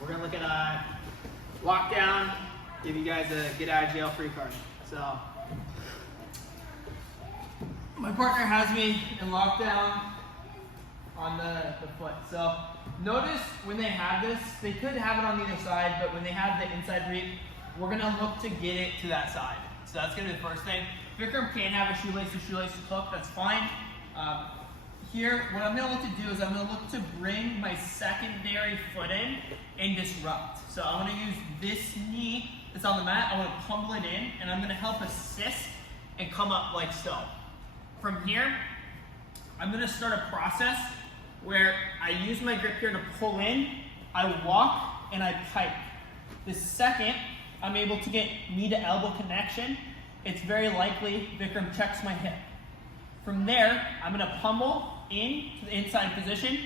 We're gonna look at lockdown, give you guys a get out of jail free card. So, my partner has me in lockdown on the foot. So, notice when they have this, they could have it on either side, but when they have the inside reap, we're gonna look to get it to that side. So that's gonna be the first thing. Vikram can have a shoelace hook, that's fine. Here, what I'm gonna look to do is I'm gonna look to bring my secondary foot in and disrupt. So I'm gonna use this knee that's on the mat, I wanna pummel it in, and I'm gonna help assist and come up like so. From here, I'm gonna start a process where I use my grip here to pull in, I walk, and I pike. The second I'm able to get knee to elbow connection, it's very likely Vikram checks my hip. From there, I'm gonna pummel in to the inside position,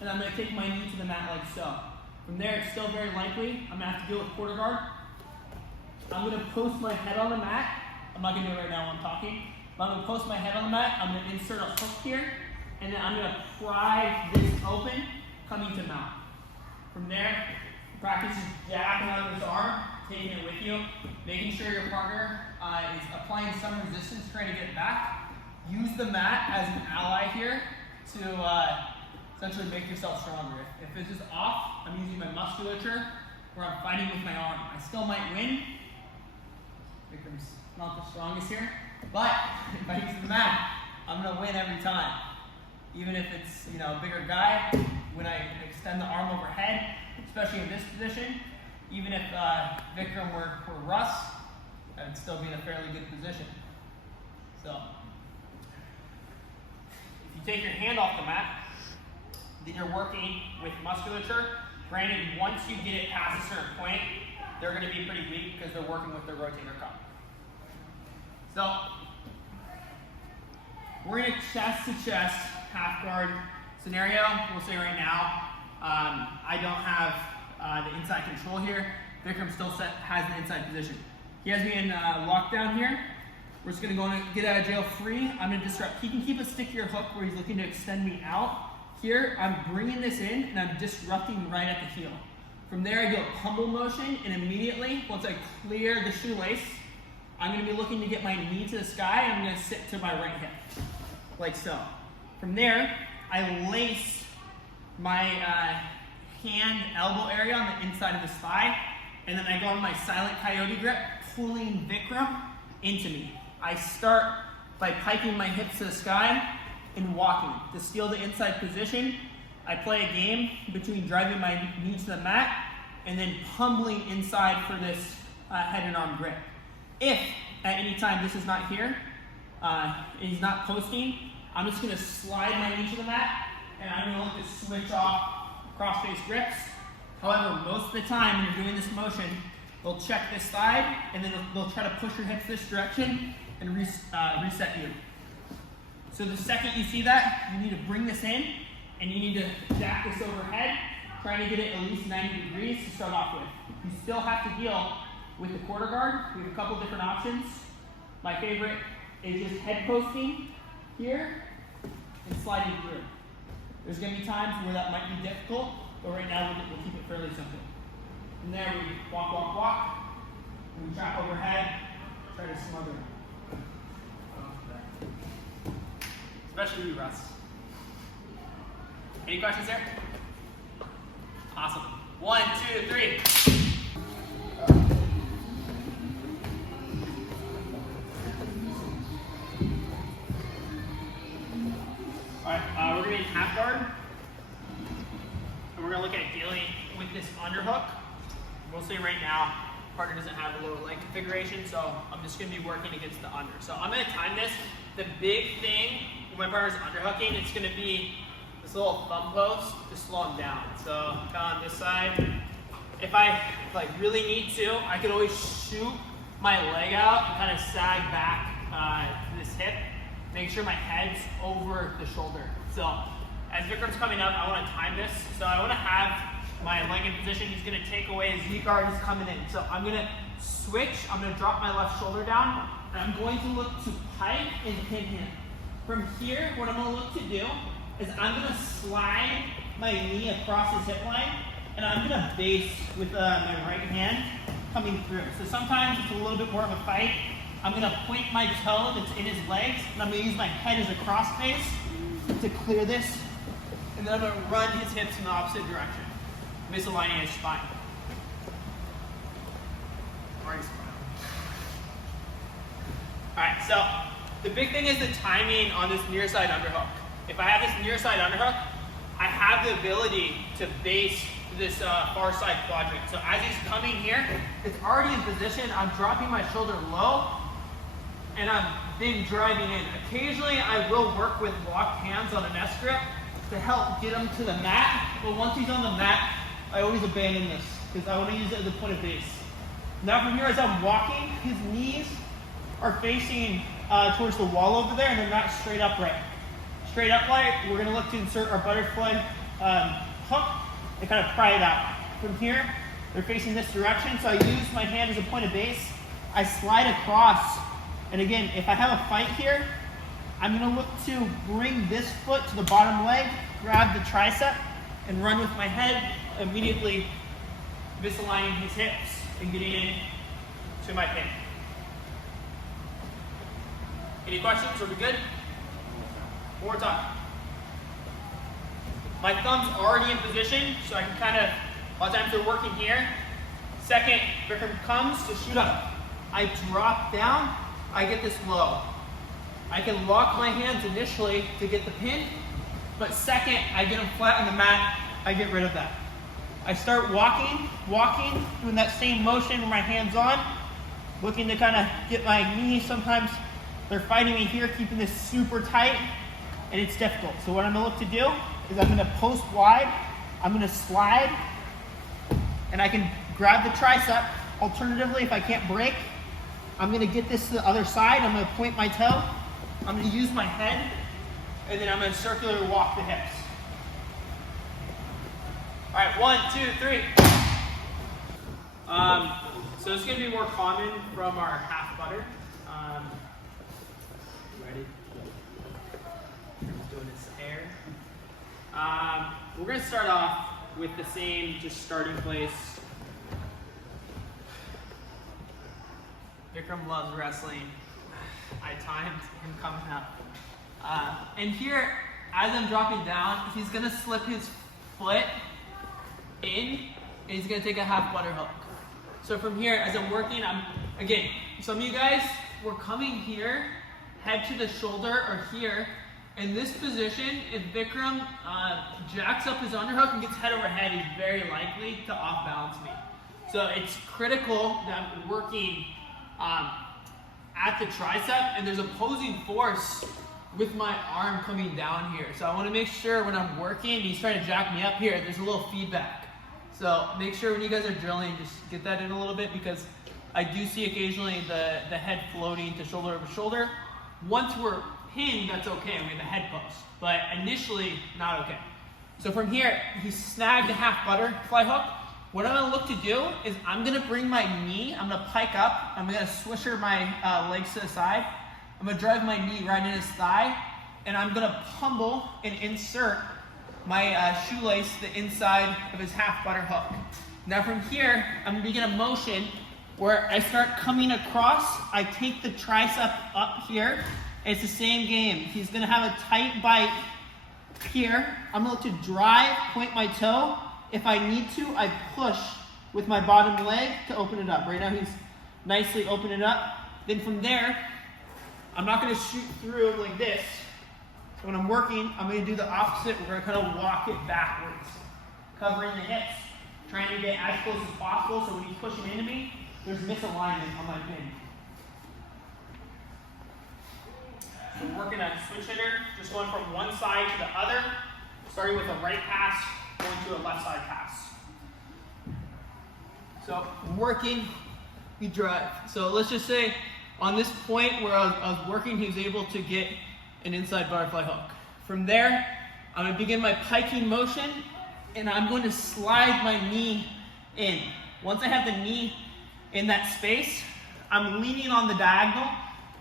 and I'm gonna take my knee to the mat like so. From there, it's still very likely I'm gonna have to deal with quarter guard. I'm gonna post my head on the mat. I'm not gonna do it right now while I'm talking, but I'm gonna post my head on the mat, I'm gonna insert a hook here, and then I'm gonna pry this open, coming to mount. From there, practice is jacking out of this arm, taking it with you, making sure your partner is applying some resistance, trying to get back. Use the mat as an ally here to essentially make yourself stronger. If this is off, I'm using my musculature, or I'm fighting with my arm. I still might win. Vikram's not the strongest here, but if I use the mat, I'm gonna win every time. Even if it's a bigger guy, when I extend the arm overhead, especially in this position, even if Vikram were Russ, I'd still be in a fairly good position. So, if you take your hand off the mat, then you're working with musculature. Granted, once you get it past a certain point, they're going to be pretty weak because they're working with their rotator cuff. So, we're in a chest-to-chest half guard scenario. We'll say right now, I don't have the inside control here. Vikram still has the inside position. He has me in lockdown here. We're just gonna go and get out of jail free. I'm gonna disrupt. He can keep a stickier hook where he's looking to extend me out. Here, I'm bringing this in and I'm disrupting right at the heel. From there, I do a pummel motion, and immediately, once I clear the shoelace, I'm gonna be looking to get my knee to the sky. I'm gonna sit to my right hip, like so. From there, I lace my hand elbow area on the inside of his thigh, and then I go on my silent coyote grip, pulling Vikram into me. I start by piking my hips to the sky and walking. To steal the inside position, I play a game between driving my knee to the mat and then pummeling inside for this head and arm grip. If at any time this is not here, and he's not posting, I'm just gonna slide my knee to the mat, and I'm gonna look to switch off cross-face grips. However, most of the time when you're doing this motion, they'll check this side, and then they'll try to push your hips this direction and reset you. So the second you see that, you need to bring this in, and you need to jack this overhead, trying to get it at least 90 degrees to start off with. You still have to deal with the quarter guard. We have a couple different options. My favorite is just head posting here and sliding through. There's going to be times where that might be difficult, but right now we'll keep it fairly simple. From there, we walk, walk, walk. We trap overhead, try to smother it. Especially you, Russ. Any questions there? Awesome. 1, 2, 3. Alright, we're going to be in half guard. And we're going to look at dealing with this underhook. We'll say right now, partner doesn't have a lower leg configuration, so I'm just going to be working against the under. So I'm going to time this. The big thing when my partner's underhooking, it's going to be this little thumb post to slow him down. So kind of on this side. If I really need to, I could always shoot my leg out and kind of sag back to this hip. Make sure my head's over the shoulder. So as Vikram's coming up, I want to time this. So I want to have my leg in position. He's going to take away his Z guard. He's coming in. So I'm going to switch. I'm going to drop my left shoulder down. And I'm going to look to pike and pin him. From here, what I'm going to look to do is I'm going to slide my knee across his hip line. and I'm gonna base with my right hand coming through. So sometimes it's a little bit more of a fight. I'm gonna point my toe that's in his legs, and I'm gonna use my head as a cross base to clear this, and then I'm gonna run his hips in the opposite direction, misaligning his spine. Alright, so the big thing is the timing on this near side underhook. If I have this near side underhook, I have the ability to base this far side quadrant. So as he's coming here, it's already in position. I'm dropping my shoulder low, and I'm then driving in. Occasionally, I will work with locked hands on an S grip to help get him to the mat. But once he's on the mat, I always abandon this because I want to use it as a point of base. Now from here, as I'm walking, his knees are facing towards the wall over there, and they're not straight upright. Straight upright, we're going to look to insert our butterfly hook and kind of pry it out. From here, they're facing this direction, so I use my hand as a point of base. I slide across, and again, if I have a fight here, I'm going to look to bring this foot to the bottom leg, grab the tricep, and run with my head, immediately misaligning his hips and getting in to my pin. Any questions? Are we good? One more time. My thumb's already in position, so I can kind of, a lot of times they're working here. Second, Vikram comes to shoot up. I drop down, I get this low. I can lock my hands initially to get the pin, but second, I get them flat on the mat, I get rid of that. I start walking, doing that same motion with my hands on, looking to kind of get my knee. Sometimes they're fighting me here, keeping this super tight, and it's difficult. So what I'm gonna look to do is I'm gonna post wide, I'm gonna slide, and I can grab the tricep. Alternatively, if I can't break, I'm gonna get this to the other side, I'm gonna point my toe, I'm gonna use my head, and then I'm gonna circular walk the hips. All right, 1, 2, 3. So it's gonna be more common from our half butter. Ready? Doing his hair. We're gonna start off with the same just starting place. Vikram loves wrestling. I timed him coming up. And here, as I'm dropping down, he's gonna slip his foot in, and he's gonna take a half butter hook. So from here, as I'm working, again, some of you guys were coming here, head to the shoulder or here. In this position, if Vikram jacks up his underhook and gets head over head, he's very likely to off balance me. So it's critical that I'm working at the tricep, and there's opposing force with my arm coming down here. So I want to make sure when I'm working, he's trying to jack me up here, there's a little feedback. So make sure when you guys are drilling, just get that in a little bit, because I do see occasionally the head floating to shoulder over shoulder. Once we're pinned, that's okay, we have a head post, but initially, not okay. So from here, he snagged a half butterfly hook. What I'm gonna look to do is I'm gonna bring my knee, I'm gonna pike up, I'm gonna swisher my legs to the side, I'm gonna drive my knee right in his thigh, and I'm gonna pummel and insert my shoelace the inside of his half butter hook. Now from here, I'm gonna begin a motion where I start coming across, I take the tricep up here. It's the same game. He's gonna have a tight bite here. I'm gonna look to drive, point my toe. If I need to, I push with my bottom leg to open it up. Right now he's nicely opening it up. Then from there, I'm not gonna shoot through like this. So when I'm working, I'm gonna do the opposite. We're gonna kind of walk it backwards, covering the hips, trying to get as close as possible so when he's pushing into me, there's misalignment on my pin. So we're working a switch hitter, just going from one side to the other, starting with a right pass, going to a left side pass. So working, we drive. So let's just say on this point where I was working, he was able to get an inside butterfly hook. From there, I'm gonna begin my piking motion, and I'm going to slide my knee in. Once I have the knee in that space, I'm leaning on the diagonal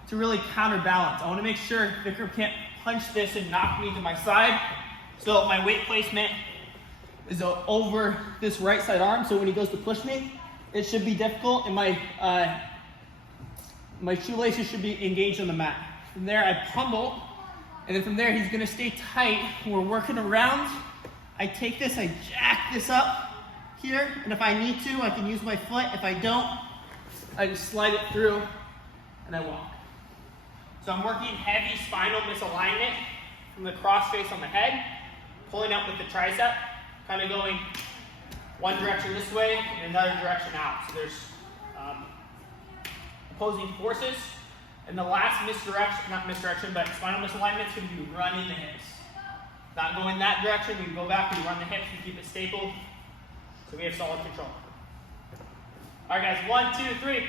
to really counterbalance. I want to make sure Vikram can't punch this and knock me to my side. So my weight placement is over this right side arm. So when he goes to push me, it should be difficult, and my shoelaces should be engaged on the mat. From there, I pummel, and then from there, he's gonna stay tight. We're working around. I take this, I jack this up here, and if I need to, I can use my foot. If I don't, I just slide it through, and I walk. So I'm working heavy spinal misalignment from the cross face on the head, pulling up with the tricep, kind of going one direction this way and another direction out. So there's opposing forces. And the last misdirection, not misdirection, but spinal misalignment is going to be running the hips. Not going that direction, we go back, we run the hips, we keep it stapled, so we have solid control. All right, guys, 1, 2, 3.